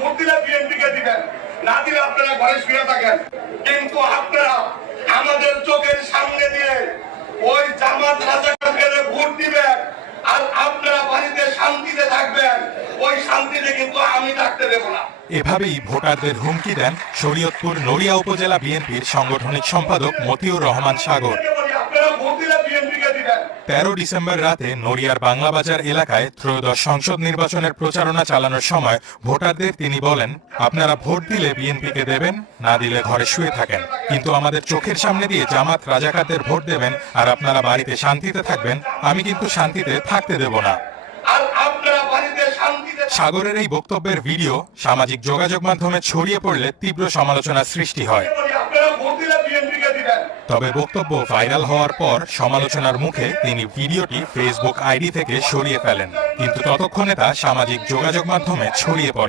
Vote দিলে বিএনপিকে দিবেন, না দিলে আপনারা ঘরে শুয়ে থাকেন। কিন্তু আপনারা আমাদের চোখের সামনে দিয়ে ওই জামাত রাজাকারদের ভোট দিবেন আর আপনারা বাড়িতে শান্তিতে থাকবেন, ওই শান্তিতে কিন্তু আমি থাকতে দেব না। এভাবেই ভোটারদের হুমকি দেন শরীয়তপুর নড়িয়া উপজেলা বিএনপির সাংগঠনিক সম্পাদক মতিউর রহমান সাগর। 13 ডিসেম্বর রাতে নড়িয়ার বাংলাবাজার এলাকায় ত্রয়োদশ সংসদ নির্বাচনের প্রচারণা চালানোর সময় ভোটারদের তিনি বলেন, আপনারা ভোট দিলে বিএনপিকে দেবেন, না দিলে ঘরে শুয়ে থাকেন, কিন্তু আমাদের চোখের সামনে দিয়ে জামাত রাজাকারদের ভোট দেবেন আর আপনারা বাড়িতে শান্তিতে থাকবেন, আমি কিন্তু শান্তিতে থাকতে দেব না। সাগরের এই বক্তব্যের ভিডিও সামাজিক যোগাযোগ মাধ্যমে ছড়িয়ে পড়লে তীব্র সমালোচনার সৃষ্টি হয়। তবে বক্তব্য ভাইরাল হওয়ার পর সমালোচনার মুখে তিনি ভিডিওটি ফেসবুক আইডি থেকে সরিয়ে ফেলেন, কিন্তু ততক্ষণে তা সামাজিক যোগাযোগ মাধ্যমে ছড়িয়ে পড়ে।